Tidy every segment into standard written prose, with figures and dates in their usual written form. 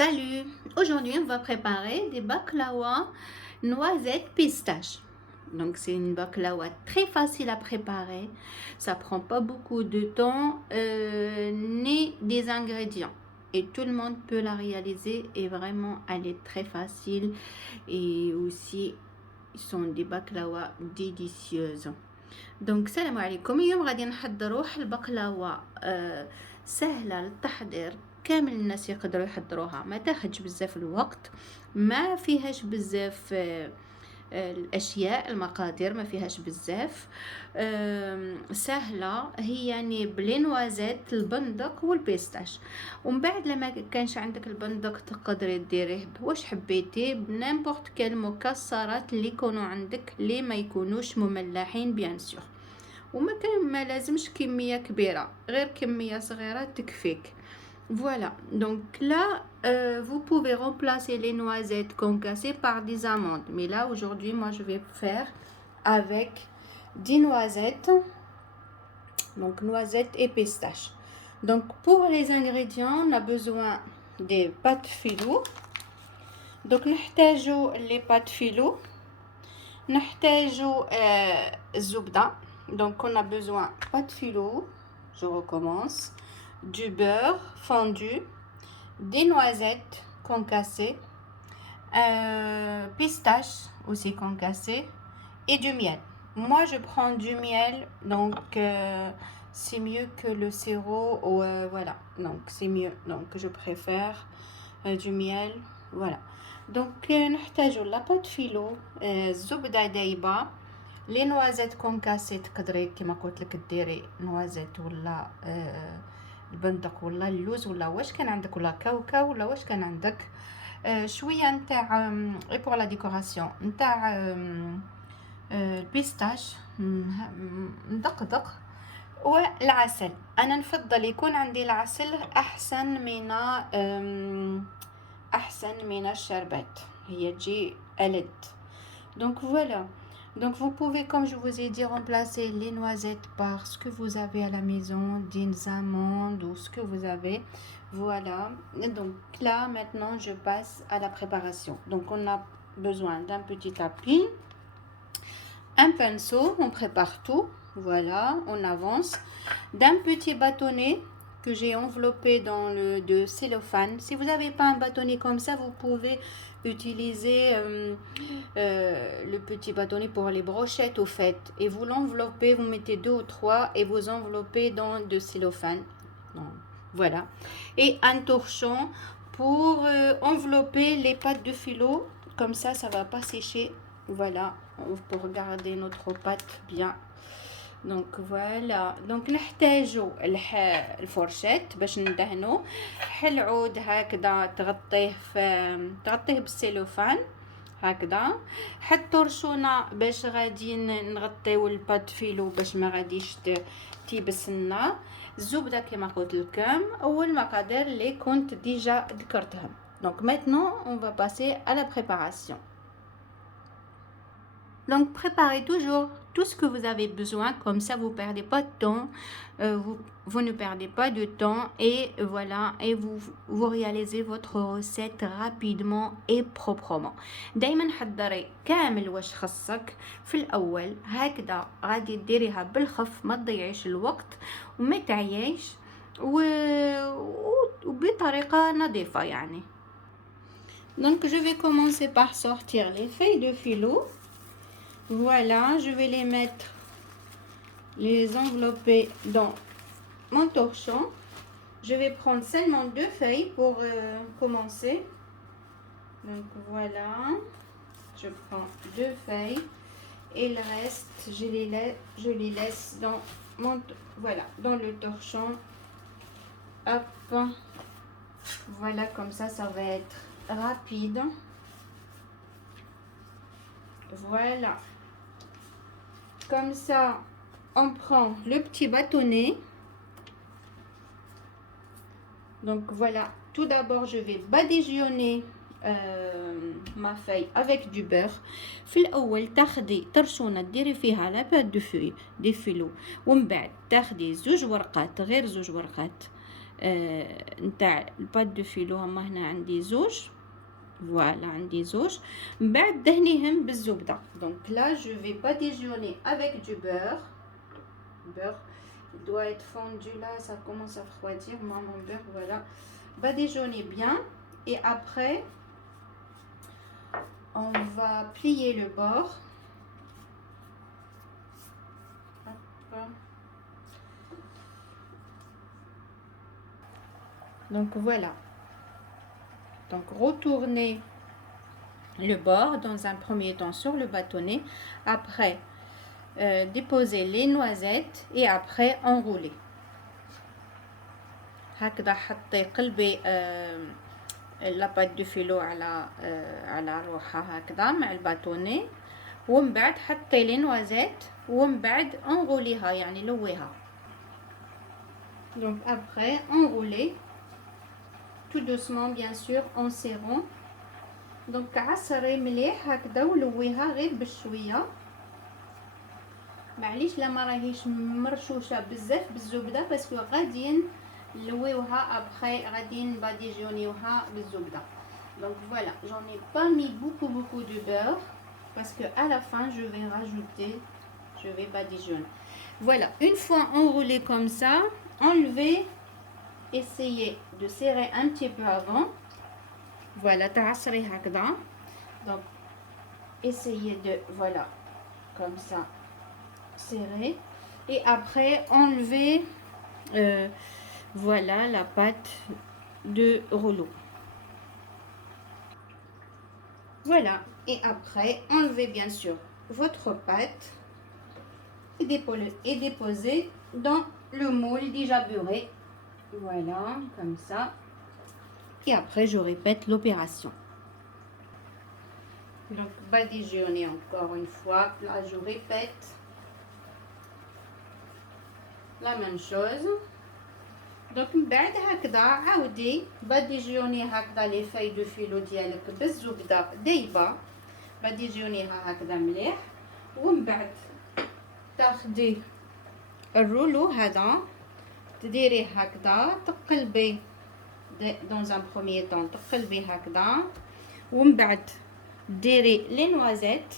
Salut! Aujourd'hui, on va préparer des baklawa noisettes pistache. Donc, c'est une baklawa très facile à préparer. Ça prend pas beaucoup de temps ni des ingrédients. Et tout le monde peut la réaliser et vraiment, elle est très facile. Et aussi, ils sont des baklawa délicieuses. دونك السلام عليكم. اليوم غادي نحضروا البقلاوه سهله للتحضير. كامل الناس يقدروا يحضروها، ما تاخدش بزاف الوقت، ما فيهاش بزاف الاشياء، المقادير ما فيهاش بزاف، سهله هي. يعني بلينوازيت، البندق والبيستاش. ومن بعد لما كانش عندك البندق تقدري ديريه واش حبيتي بنيمبورط كال مكسرات اللي يكونوا عندك، اللي ما يكونوش مملحين بيان سور. وما كان ما لازمش كميه كبيره، غير كميه صغيره تكفيك. Voilà, donc là, vous pouvez remplacer les noisettes concassées par des amandes. Mais là, aujourd'hui, moi, je vais faire avec des noisettes, donc noisettes et pistaches. Donc, pour les ingrédients, on a besoin des pâtes phyllo. Donc, نحتاجو les pâtes phyllo. نحتاجو الزبدة. Donc, on a besoin pâtes phyllo. Je recommence. Du beurre fondu, des noisettes concassées, pistaches aussi concassées et du miel. Moi je prends du miel, donc c'est mieux que le sirop, ou voilà, donc c'est mieux, donc je préfère du miel. Voilà, donc نحتاجو la pâte phyllo, الزبدة دايبة، les noisettes concassées. تقدري كما قلت لك ديري نوازيت ولا البندق ولا اللوز ولا واش كان عندك، ولا كاوكاو ولا واش كان عندك، شويه نتاع اي بور لا ديكوراسيون نتاع البيستاش مدقدق، والعسل. انا نفضل يكون عندي العسل احسن من الشربات، هي تجي ألد. Donc voilà. Donc vous pouvez, comme je vous ai dit, remplacer les noisettes par ce que vous avez à la maison, des amandes ou ce que vous avez. Voilà. Donc là, maintenant, je passe à la préparation. Donc on a besoin d'un petit tapis, un pinceau, on prépare tout. Voilà, on avance. D'un petit bâtonnet que j'ai enveloppé dans de cellophane. Si vous n'avez pas un bâtonnet comme ça, vous pouvez utiliser le petit bâtonnet pour les brochettes au fait, et vous l'enveloppez, vous mettez 2 ou 3 et vous enveloppez dans de cellophane. Donc, voilà, et un torchon pour envelopper les pâtes de phyllo, comme ça va pas sécher. Voilà, pour garder notre pâte bien. دونك فوالا. دونك نحتاجو الفرشات باش ندهنو، حل عود هكذا تغطيه بالسيلوفان هكذا، حط طرشونه باش غادي نغطيو الباد فيلو باش ما غاديش تيبس لنا، الزبده كما قلت لكم، والمقادير اللي كنت ديجا ذكرتهم. دونك maintenant on va passer à la préparation. Donc préparez toujours tout ce que vous avez besoin, comme ça vous perdez pas de temps, vous ne perdez pas de temps, et voilà, et vous réalisez votre recette rapidement et proprement. دايما حضري كامل واش خصك في الاول، هكذا غادي ديريها بالخف، ما تضيعيش الوقت وما تعياش وبطريقه نظيفه يعني. Donc je vais commencer par sortir les feuilles de phyllo. Voilà, je vais les envelopper dans mon torchon. Je vais prendre seulement 2 feuilles pour commencer. Donc voilà, je prends 2 feuilles et le reste je les laisse dans dans le torchon. Hop, voilà, comme ça va être rapide. Voilà. Comme ça, on prend le petit bâtonnet. Donc voilà, tout d'abord, je vais badigeonner ma feuille avec du beurre. في الأول تاخدي طرشونة ديري فيها لا باد دو فيلو، ومن بعد تاخدي 2 ورقات، غير 2 ورقات نتاع البات دو فيلو. هما هنا عندي زوج، فوالا عندي زوج. من بعد دهنيهم بالزبده. دونك لا جو في باديجوني افيك دو beurre. Il doit être fondu là, ça commence à refroidir. Moi, mon beurre, voilà. Badigeonner bien. Et après, on va plier le bord. Hop. Donc voilà. Donc retournez le bord dans un premier temps sur le bâtonnet. Après, déposer les noisettes et après enrouler. هكذا حطي قلبي لاباط دو فيلو على روحها هكذا مع الباتوني، ومن بعد حطي لي نوازيت ومن بعد انغوليها يعني لويها. Donc après enrouler tout doucement bien sûr en serrant. Donc عصري مليح هكذا ولويها غير بشويه. معليش لا ما راهيش مرشوشه بزاف بالزبده باسكو غاديين نلويوها ابخي غادي نباديجونيوها بالزبده. Donc voilà, j'en ai pas mis beaucoup de beurre parce que à la fin je vais rajouter, je vais badigeonner. Voilà, une fois enroulé comme ça, enlevez, essayez de serrer un petit peu avant. Voilà, تعصري هكذا. Donc essayez de, voilà, comme ça, serrer. Et après enlever voilà la pâte de rouleau. Voilà, et après enlevez bien sûr votre pâte et déposez dans le moule déjà beurré. Voilà, comme ça. Et après je répète l'opération. Donc badigeonner encore une fois. Là je répète la même chose. Donc من بعد هكذا عاودي باديجوني هكذا لي فاي دو فيلو ديالك بالزبده دايبه، باديجونيها هكذا مليح. ومن بعد تاخدي الرولو هذا تديريه هكذا، تقلبي dans un premier temps تقلبي هكذا، ومن بعد ديري لي نوازيت.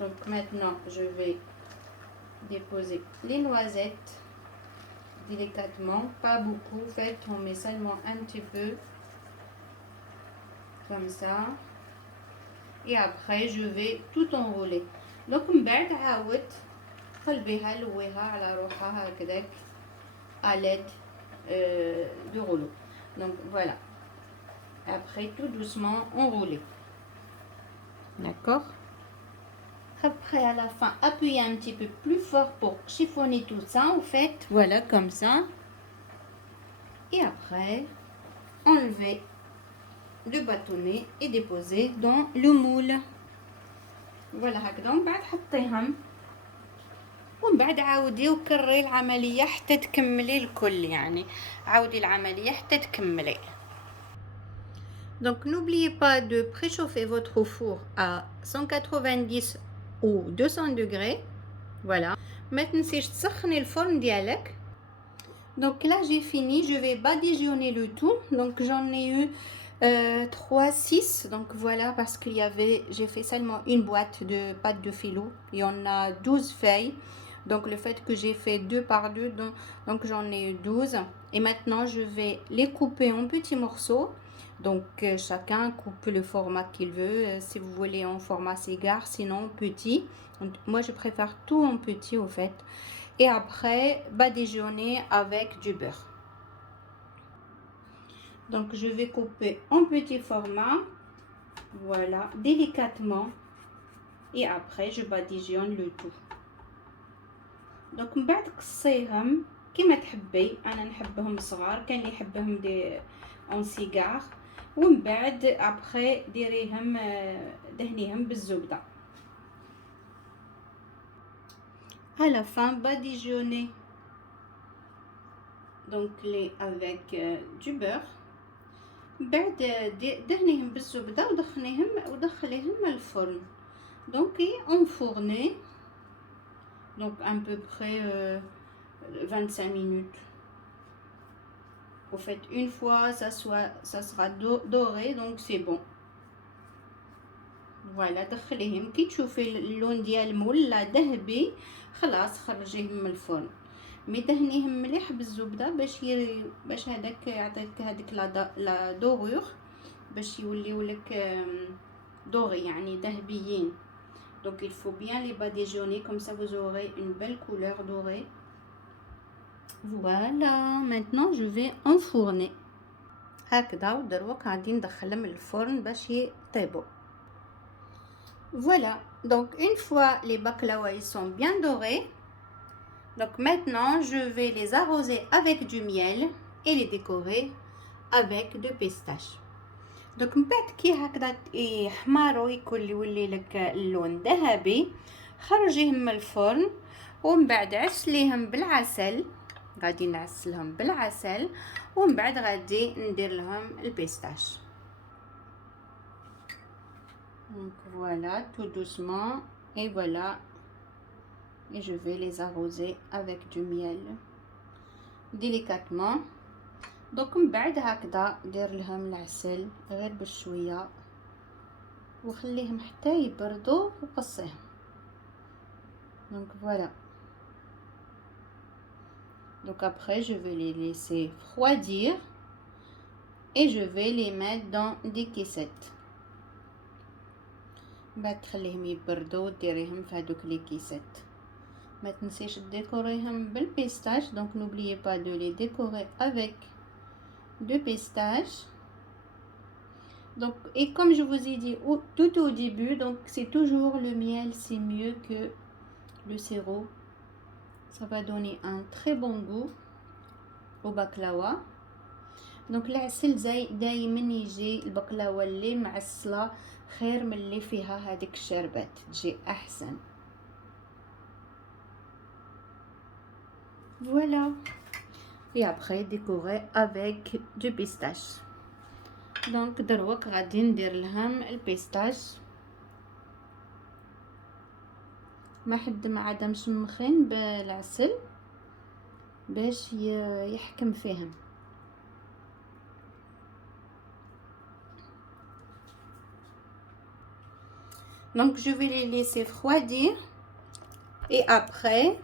Donc maintenant je vais déposer les noisettes délicatement, pas beaucoup, faites tomber seulement un petit peu comme ça. Et après je vais tout enrouler. Donc من بعد عاود قلبيها لويها على روحها هكذاك à l'aide de rouleau. Donc voilà, après tout doucement enrouler. D'accord. Après à la fin appuyez un petit peu plus fort pour chiffonner tout ça. Vous faites voilà comme ça. Et après enlevez le bâtonnet et déposez dans le moule. Voilà هكذا. ومن بعد حطيهم ومن بعد عاودي وكرري العملية حتى تكملي الكل، يعني عاودي العملية حتى تكملي. Donc n'oubliez pas de préchauffer votre four à 190 ou 200 degrés. Voilà. ما تنسيش تسخني الفرن ديالك. Donc là j'ai fini, je vais badigeonner le tout. Donc j'en ai eu 3-6. Donc voilà, parce qu'il y avait, j'ai fait seulement une boîte de pâte de filo. Il y en a 12 feuilles. Donc le fait que j'ai fait 2 par 2, donc j'en ai eu 12. Et maintenant je vais les couper en petits morceaux. Donc chacun coupe le format qu'il veut. Si vous voulez en format cigare, sinon petit. Donc, moi je préfère tout en petit au fait. Et après badigeonner avec du beurre. Donc je vais couper en petit format, voilà, délicatement. Et après je badigeonne le tout. Donc من بعد قصيهم كيما تحبي. انا نحبهم صغار، كاين اللي يحبهم دي اون سيجار. ومن بعد ابخي ديريهم دهنيهم بالزبده. À la fin badigeonnez donc les avec du beurre. بعد دهنيهم بالزبده ودخليهم الفرن. Donc et enfourner donc à peu près 25 minutes. Vous faites une fois, ça sera doré, donc c'est bon. فوالا دخليهم كي تشوفي اللون ديالهم ولا ذهبي خلاص خرجيهم من الفرن. مي دهنيهم مليح بالزبده باش هذاك يعطيك هذيك لا دوغور باش يوليو لك دوغي يعني ذهبيين. Donc il faut bien les badigeonner comme ça vous aurez une belle couleur dorée. Voilà, maintenant je vais enfourner. هكذا ودروك غادي ندخلهم للفرن باش يطيبوا. Voilà, donc une fois les baklawas ils sont bien dorés, donc maintenant je vais les arroser avec du miel et les décorer avec de pistaches. donc من بعد كي هكذا يحمروا يولي لك اللون ذهبي خرجيهم من الفرن ومن بعد عسليهم بالعسل. غادي نعسلهم بالعسل ومن بعد غادي ندير لهم البيستاش. Donc voilà, tout doucement, et voilà, et je vais les arroser avec du miel délicatement. donc من بعد هكذا ندير لهم العسل غير بشويه وخليهم حتى يبردوا وقصيهم. donc voilà, donc après je vais les laisser refroidir et je vais les mettre dans des caissettes. بعد تخليهم يبردوا وديريهم في هذوك لي كيسات. ما تنسيش ديكوريهم بالبيستاش. donc n'oubliez pas de les décorer avec de pistache. donc et comme je vous ai dit tout au début, donc c'est toujours le miel, c'est mieux que le sirop. ça va donner un très bon goût au baklawa. donc العسل دايما يجي البقلاوه اللي معسله خير من اللي فيها هذيك الشربات تجي احسن. voilà, et après décorer avec du pistache. donc دروك غادي ندير لهم البيستاش. ما حد ما عاد مشمخين بالعسل باش يحكم فيهم. donc je vais les laisser refroidir et après